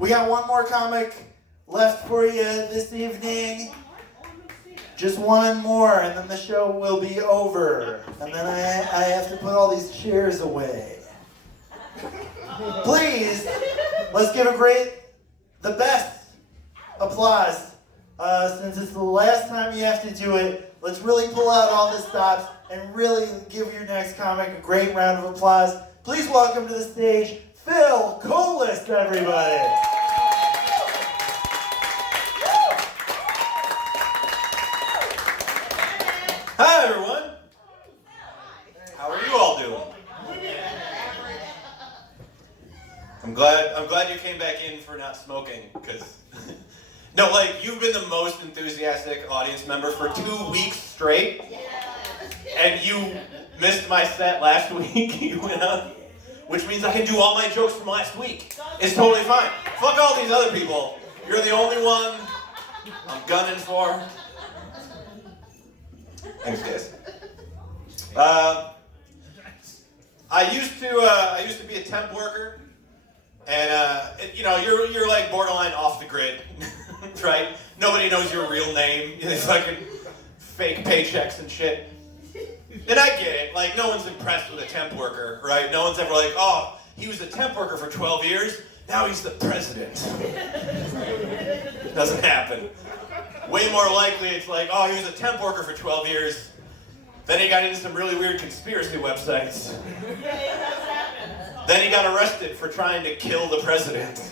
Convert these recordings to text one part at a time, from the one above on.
We got one more comic left for you this evening. Just one more, and then the show will be over. And then I have to put all these chairs away. Please, let's give the best applause. Since it's the last time you have to do it, let's really pull out all the stops and really give your next comic a great round of applause. Please welcome to the stage, Phil Kolas, everybody. Hi, everyone. How are you all doing? I'm glad you came back in for not smoking, because no, like, you've been the most enthusiastic audience member for 2 weeks straight, and you missed my set last week. You went on, which means I can do all my jokes from last week. It's totally fine. Fuck all these other people. You're the only one I'm gunning for. Thanks, guys. I used to be a temp worker, and you're like borderline off the grid, right? Nobody knows your real name. It's fucking fake paychecks and shit. And I get it. Like, no one's impressed with a temp worker, right? No one's ever like, oh, he was a temp worker for 12 years. Now he's the president. Doesn't happen. Way more likely, it's like, oh, he was a temp worker for 12 years. Then he got into some really weird conspiracy websites. Then he got arrested for trying to kill the president.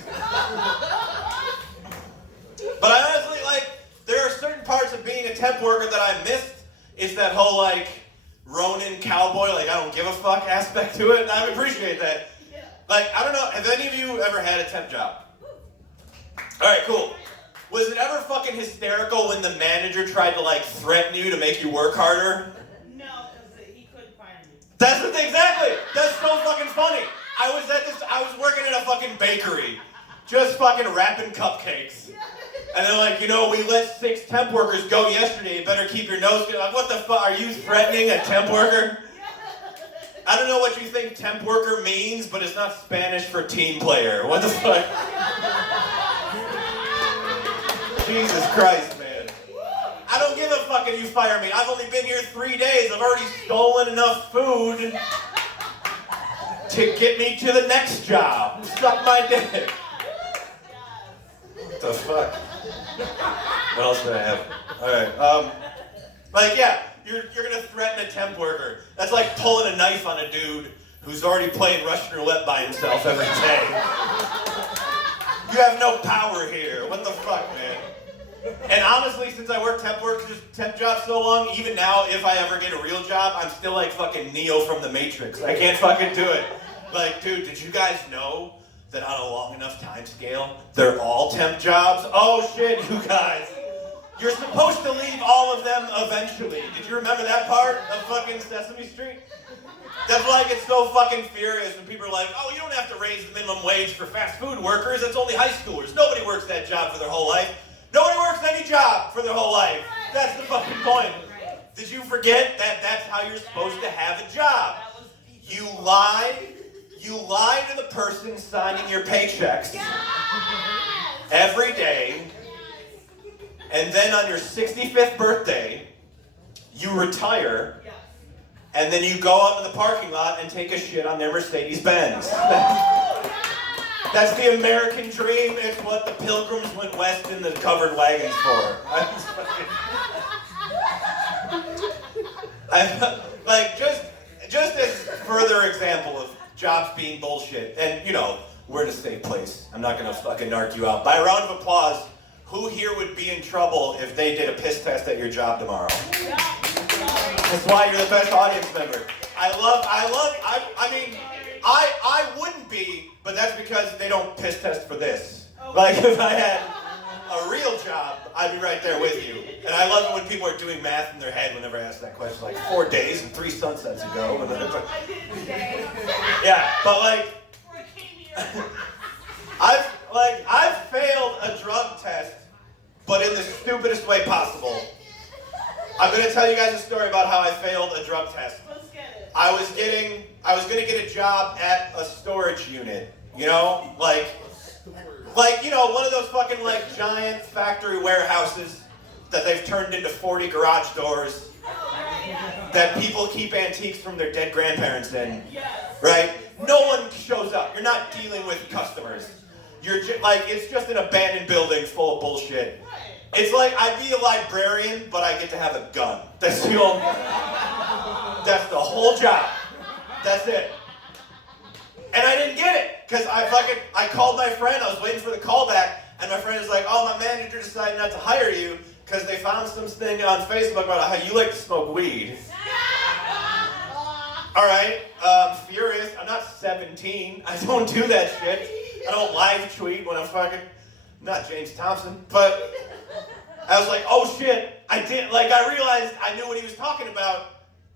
But I honestly, there are certain parts of being a temp worker that I missed. It's that whole, Ronin cowboy, I don't give a fuck aspect to it. I appreciate that. I don't know, have any of you ever had a temp job? Alright, cool. Was it ever fucking hysterical when the manager tried to, threaten you to make you work harder? No, because he couldn't fire me. That's the thing, exactly! That's so fucking funny. I was working at a fucking bakery, just fucking wrapping cupcakes. And they're like, we let 6 temp workers go yesterday, you better keep your nose clean. Like, what the fuck, are you threatening a temp worker? I don't know what you think temp worker means, but it's not Spanish for team player. What the fuck? Jesus Christ, man. I don't give a fuck if you fire me. I've only been here 3 days. I've already stolen enough food to get me to the next job. Suck my dick. What the fuck? What else do I have? Alright, you're gonna threaten a temp worker. That's like pulling a knife on a dude who's already playing Russian roulette by himself every day. You have no power here. What the fuck, man? And honestly, since I work temp jobs so long, even now, if I ever get a real job, I'm still like fucking Neo from the Matrix. I can't fucking do it. Dude, did you guys know that on a long enough time scale, they're all temp jobs? Oh shit, you guys. You're supposed to leave all of them eventually. Did you remember that part of fucking Sesame Street? That's why I get so fucking furious when people are like, oh, you don't have to raise the minimum wage for fast food workers, that's only high schoolers. Nobody works that job for their whole life. Nobody works any job for their whole life. That's the fucking point. Did you forget that that's how you're supposed to have a job? You lie to the person signing your paychecks every day, and then on your 65th birthday, you retire, and then you go out to the parking lot and take a shit on their Mercedes-Benz. That's the American dream. It's what the Pilgrims went west in the covered wagons for. Just as further example of jobs being bullshit, and we're in a safe place. I'm not gonna fucking narc you out. By a round of applause, who here would be in trouble if they did a piss test at your job tomorrow? That's why you're the best audience member. I wouldn't be, but that's because they don't piss test for this. If I had a real job, I'd be right there with you. And I love it when people are doing math in their head whenever I ask that question, 4 days and 3 sunsets ago. And then it's yeah, but I've failed a drug test, but in the stupidest way possible. I'm gonna tell you guys a story about how I failed a drug test. Let's get it. I was gonna get a job at a storage unit, Like, you know, one of those fucking, like, giant factory warehouses that they've turned into 40 garage doors that people keep antiques from their dead grandparents in, right? No one shows up. You're not dealing with customers. You're like, it's just an abandoned building full of bullshit. It's like I'd be a librarian, but I get to have a gun. That's the only, that's the whole job. That's it. And I didn't get it, because I called my friend, I was waiting for the callback, and my friend was like, oh, my manager decided not to hire you, because they found something on Facebook about how you like to smoke weed. Alright, furious. I'm not 17. I don't do that shit. I don't live tweet when I'm fucking, not James Thompson, but I was like, oh shit, I realized I knew what he was talking about.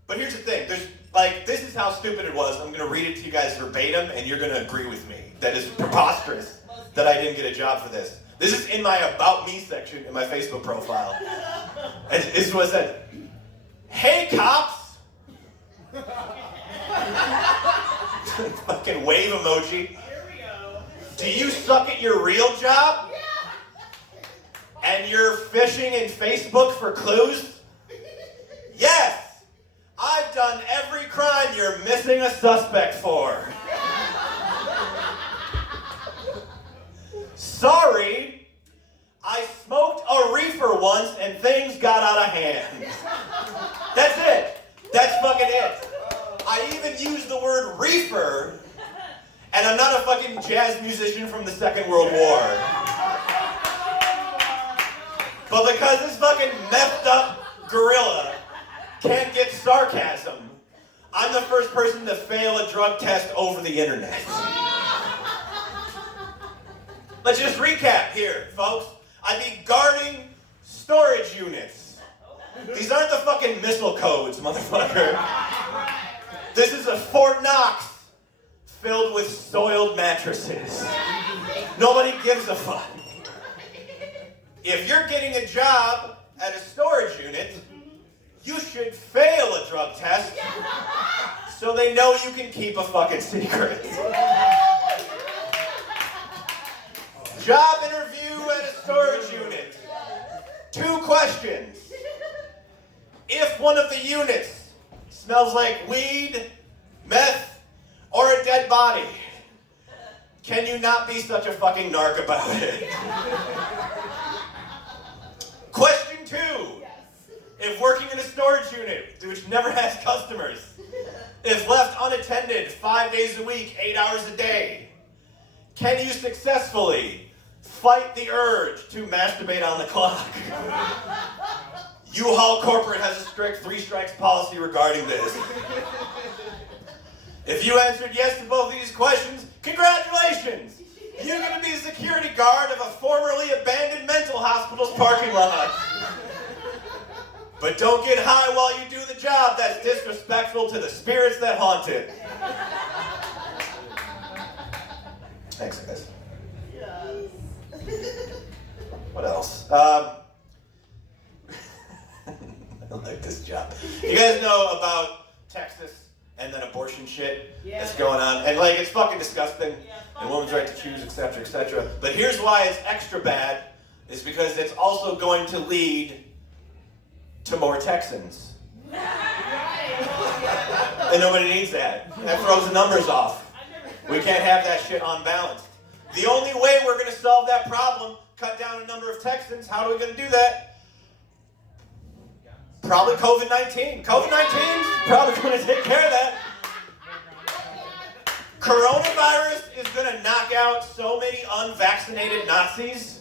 But here's the thing, this is how stupid it was. I'm gonna read it to you guys verbatim, and you're gonna agree with me. That is preposterous that I didn't get a job for this. This is in my About Me section in my Facebook profile. And this is what it said. Hey, cops! Fucking wave emoji. Here we go. Do you suck at your real job? And you're fishing in Facebook for clues? Yes! I've done every crime you're missing a suspect for. Sorry, I smoked a reefer once and things got out of hand. That's it. That's fucking it. I even used the word reefer, and I'm not a fucking jazz musician from the Second World War. But because this fucking messed up gorilla can't get sarcasm, I'm the first person to fail a drug test over the internet. Let's just recap here, folks. I'd be guarding storage units. These aren't the fucking missile codes, motherfucker. This is a Fort Knox filled with soiled mattresses. Nobody gives a fuck. If you're getting a job at a storage unit, you should fail a drug test so they know you can keep a fucking secret. Job interview at a storage unit. 2 questions. If one of the units smells like weed, meth, or a dead body, can you not be such a fucking narc about it? Question 2. If working in a storage unit, which never has customers, if left unattended 5 days a week, 8 hours a day, can you successfully fight the urge to masturbate on the clock? U-Haul Corporate has a strict 3 strikes policy regarding this. If you answered yes to both of these questions, congratulations! You're going to be a security guard of a formerly abandoned mental hospital's parking lot. But don't get high while you do the job. That's disrespectful to the spirits that haunt it. Thanks, guys. What else? I like this job. You guys know about Texas and then abortion shit that's going on? And like, it's fucking disgusting. And women's right to choose, etc., etc. But here's why it's extra bad, is because it's also going to lead to more Texans. And nobody needs that. That throws the numbers off. We can't have that shit unbalanced. The only way we're going to solve that problem, cut down the number of Texans, how are we going to do that? Probably COVID-19. COVID-19's probably going to take care of that. Coronavirus is going to knock out so many unvaccinated Nazis.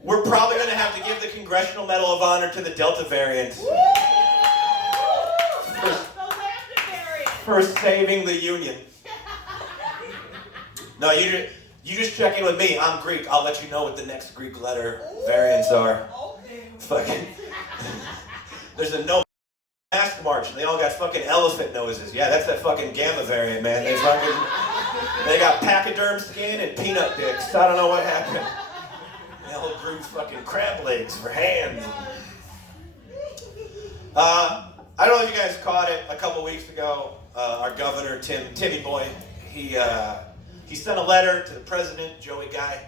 We're probably going to have to give the Congressional Medal of Honor to the Delta variant. For saving the Union. No, you just check in with me. I'm Greek. I'll let you know what the next Greek letter variants are. Fucking. There's a no mask march. They all got fucking elephant noses. Yeah, that's that fucking gamma variant, man. They got pachyderm skin and peanut dicks. I don't know what happened. They all grew fucking crab legs for hands. I don't know if you guys caught it a couple weeks ago. Our governor, Timmy Boy, he sent a letter to the president, Joey Guy,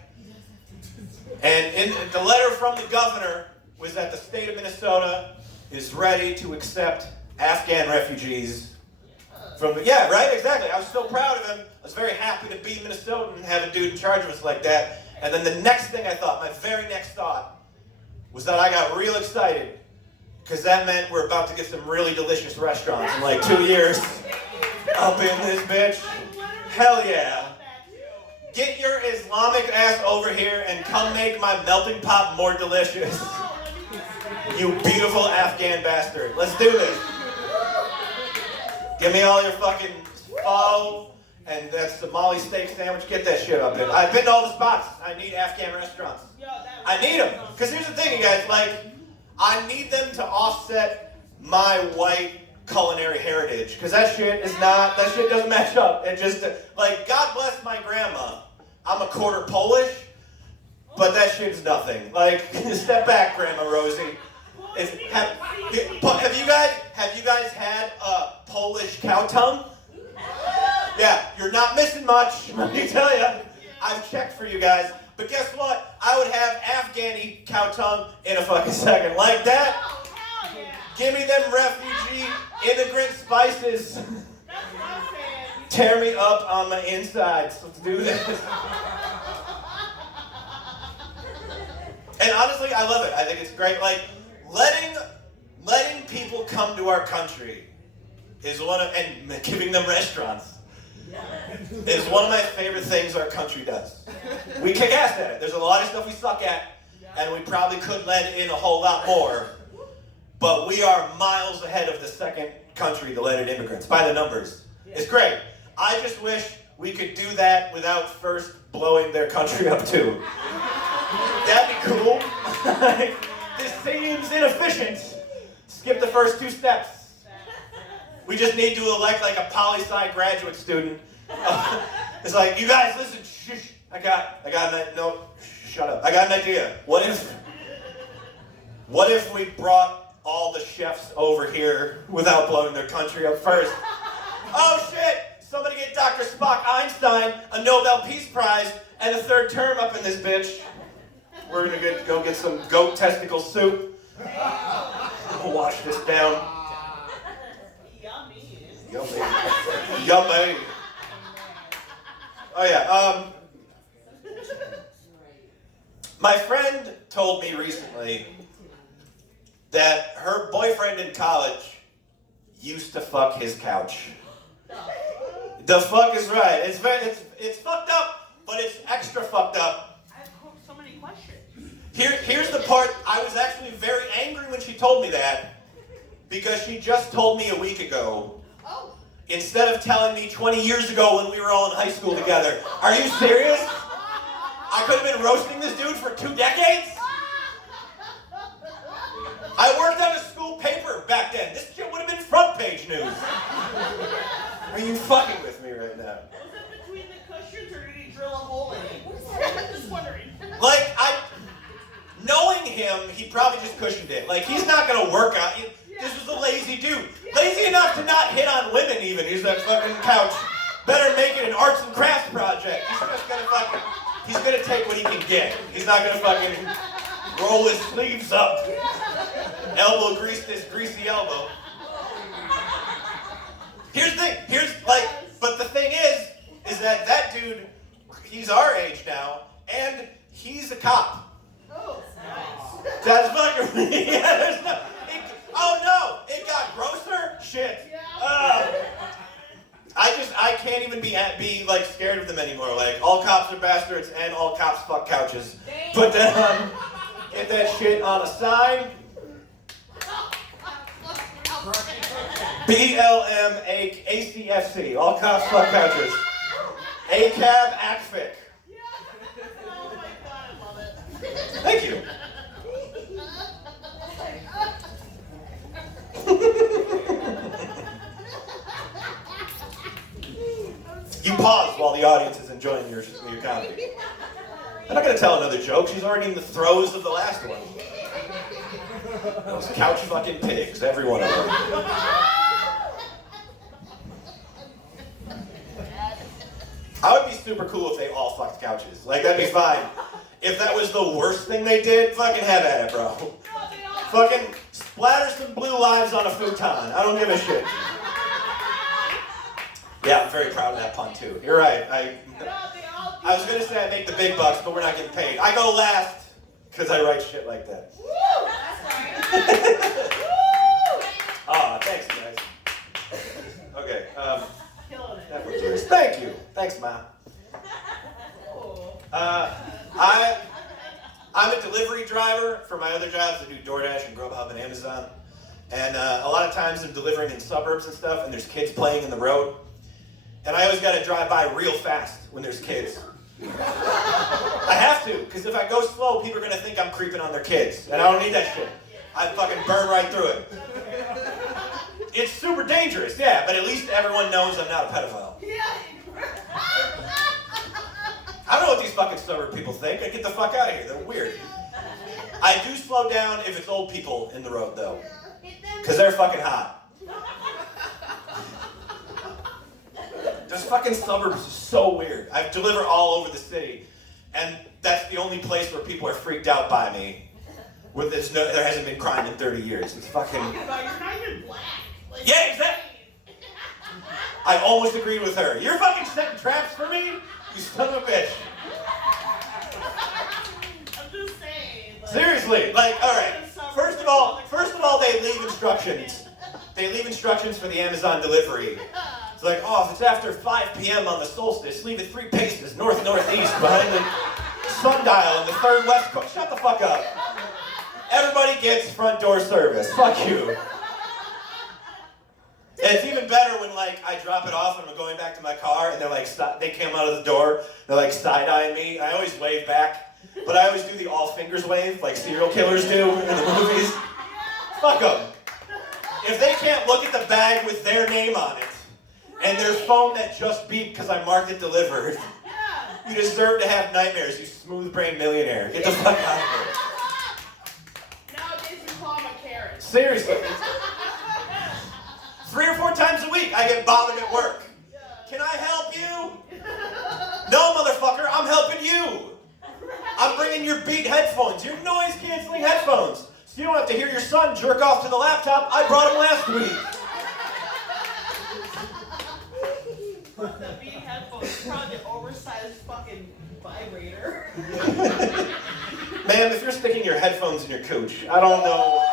And the letter from the governor was that the state of Minnesota is ready to accept Afghan refugees from the, yeah, right, exactly. I was so proud of him. I was very happy to be Minnesotan and have a dude in charge of us like that. And then the next thing I thought, my very next thought, was that I got real excited because that meant we're about to get some really delicious restaurants in like 2 years up in this bitch. Hell yeah. Get your Islamic ass over here and come make my melting pot more delicious. You beautiful Afghan bastard. Let's do this. Give me all your fucking pho and that Somali steak sandwich. Get that shit up in. I've been to all the spots. I need Afghan restaurants. I need them. Because here's the thing, you guys. Like, I need them to offset my white culinary heritage. Because that shit doesn't match up. It just, like, God bless my grandma. I'm a quarter Polish, but that shit's nothing. Like, step back, Grandma Rosie. Have you guys had a Polish cow tongue? Yeah, you're not missing much, let me tell you. I've checked for you guys. But guess what? I would have Afghani cow tongue in a fucking second. Like that? Give me them refugee immigrant spices. Tear me up on the insides. Let's do this. And honestly, I love it. I think it's great. Like, letting people come to our country is and giving them restaurants is one of my favorite things our country does. We kick ass at it. There's a lot of stuff we suck at, and we probably could let in a whole lot more, but we are miles ahead of the second country to let in immigrants by the numbers. It's great. I just wish we could do that without first blowing their country up too. That'd be cool. This seems inefficient. Skip the first 2 steps. We just need to elect like a poli-sci graduate student. It's like, you guys, listen, shh. I got shut up. I got an idea. What if we brought all the chefs over here without blowing their country up first? Oh shit! Somebody get Dr. Spock Einstein a Nobel Peace Prize and a 3rd term up in this bitch. We're gonna go get some goat testicle soup. We'll wash this down. Yummy. Yummy. Oh yeah, my friend told me recently that her boyfriend in college used to fuck his couch. The fuck is right. It's fucked up, but it's extra fucked up. I have so many questions. Here's the part. I was actually very angry when she told me that because she just told me a week ago. Oh. Instead of telling me 20 years ago when we were all in high school together. Are you serious? I could have been roasting this dude for 2 decades? I worked on a school paper back then. This shit would have been front page news. Are you fucking with me right now? Was it between the cushions or did he drill a hole in it? I'm just wondering. Like, knowing him, he probably just cushioned it. Like, he's not gonna work out. This was a lazy dude. Lazy enough to not hit on women even. He's that fucking couch. Better make it an arts and crafts project. He's gonna take what he can get. He's not gonna fucking roll his sleeves up. Elbow grease this greasy elbow. Here's the thing. But the thing is that dude, he's our age now, and he's a cop. Oh, nice. That's fucking, yeah, there's no, oh no, it got grosser? Shit. I can't even be like scared of them anymore. Like, all cops are bastards and all cops fuck couches. Put that on, get that shit on a sign. BLM-ACFC, all cops fuck couches. ACAB ACFIC. Oh my god, I love it. Thank you. You pause while the audience is enjoying your comedy. I'm not going to tell another joke. She's already in the throes of the last one. Those couch fucking pigs, every one of them. I would be super cool if they all fucked couches. Like, that'd be fine. If that was the worst thing they did, fucking have at it, bro. Fucking splatter some blue lives on a futon. I don't give a shit. Yeah, I'm very proud of that pun too. You're right. I was gonna say I make the big bucks, but we're not getting paid. I go last because I write shit like that. Aw, thanks, guys. Okay. That was yours. Thank you. Thanks, Ma. I'm a delivery driver for my other jobs. I do DoorDash and Grubhub and Amazon. And a lot of times I'm delivering in suburbs and stuff, and there's kids playing in the road. And I always gotta drive by real fast when there's kids. I have to, because if I go slow, people are gonna think I'm creeping on their kids. And I don't need that shit. I fucking burn right through it. It's super dangerous, yeah, but at least everyone knows I'm not a pedophile. I don't know what these fucking suburb people think. I get the fuck out of here. They're weird. I do slow down if it's old people in the road, though. Because they're fucking hot. Those fucking suburbs are so weird. I deliver all over the city, and that's the only place where people are freaked out by me. Where there hasn't been crime in 30 years. It's fucking... You're not even black. Yeah, exactly. I almost agreed with her. You're fucking setting traps for me? You son of a bitch. I'm just saying. Seriously, like, all right. First of all, they leave instructions. They leave instructions for the Amazon delivery. It's like, oh, if it's after 5 p.m. on the solstice, leave it 3 paces north-northeast behind the sundial in the 3rd west coast. Shut the fuck up. Everybody gets front door service. Fuck you. And it's even better when, like, I drop it off and I'm going back to my car and they're like, they come out of the door, they're like side-eyeing me. I always wave back, but I always do the all fingers wave like serial killers do in the movies. Fuck them. If they can't look at the bag with their name on it and their phone that just beeped because I marked it delivered, you deserve to have nightmares, you smooth-brained millionaire. Get the fuck out of here. Nowadays you call them a carrot. Seriously. 3 or 4 times a week, I get bothered at work. Can I help you? No, motherfucker, I'm helping you. I'm bringing your Beat headphones, your noise-canceling headphones, so you don't have to hear your son jerk off to the laptop I brought him last week. The Beat headphones, probably the oversized fucking vibrator. Ma'am, if you're sticking your headphones in your cooch, I don't know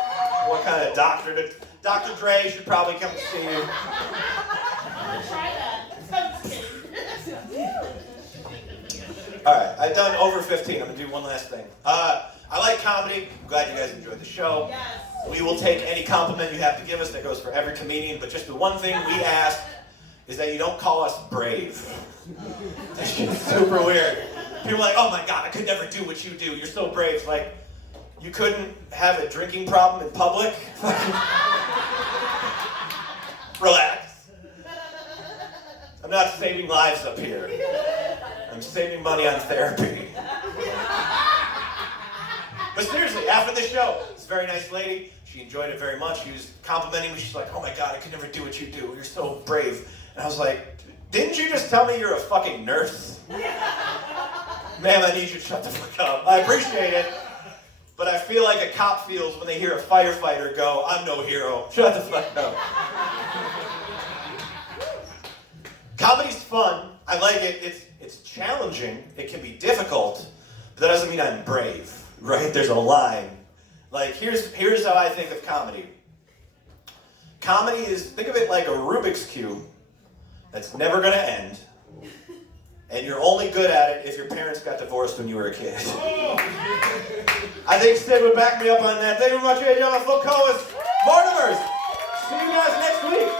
what kind of doctor to... Dr. Dre should probably come to see you. I'm gonna try that. I'm just kidding. Alright, I've done over 15. I'm gonna do one last thing. I like comedy. I'm glad you guys enjoyed the show. Yes. We will take any compliment you have to give us. That goes for every comedian. But just the one thing we ask is that you don't call us brave. That shit's super weird. People are like, oh my god, I could never do what you do. You're so brave. It's like, you couldn't have a drinking problem in public? Relax. I'm not saving lives up here. I'm saving money on therapy. But seriously, after the show, this very nice lady, she enjoyed it very much. She was complimenting me. She's like, oh my god, I could never do what you do. You're so brave. And I was like, didn't you just tell me you're a fucking nurse? Ma'am, I need you to shut the fuck up. I appreciate it. But I feel like a cop feels when they hear a firefighter go, I'm no hero. Shut the fuck up. Comedy's fun. I like it. It's challenging. It can be difficult. But that doesn't mean I'm brave, right? There's a line. Like, here's how I think of comedy. Comedy is, think of it like a Rubik's Cube that's never going to end. And you're only good at it if your parents got divorced when you were a kid. I think Sid would back me up on that. Thank you very much, AJ. Full Kolas. Mortimer. See you guys next week.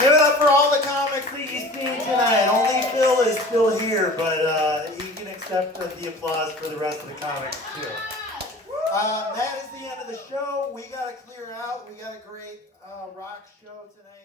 Give it up for all the comics that you see tonight. Only Phil is still here, but he can accept the applause for the rest of the comics, too. That is the end of the show. We got to clear out. We got a great rock show tonight.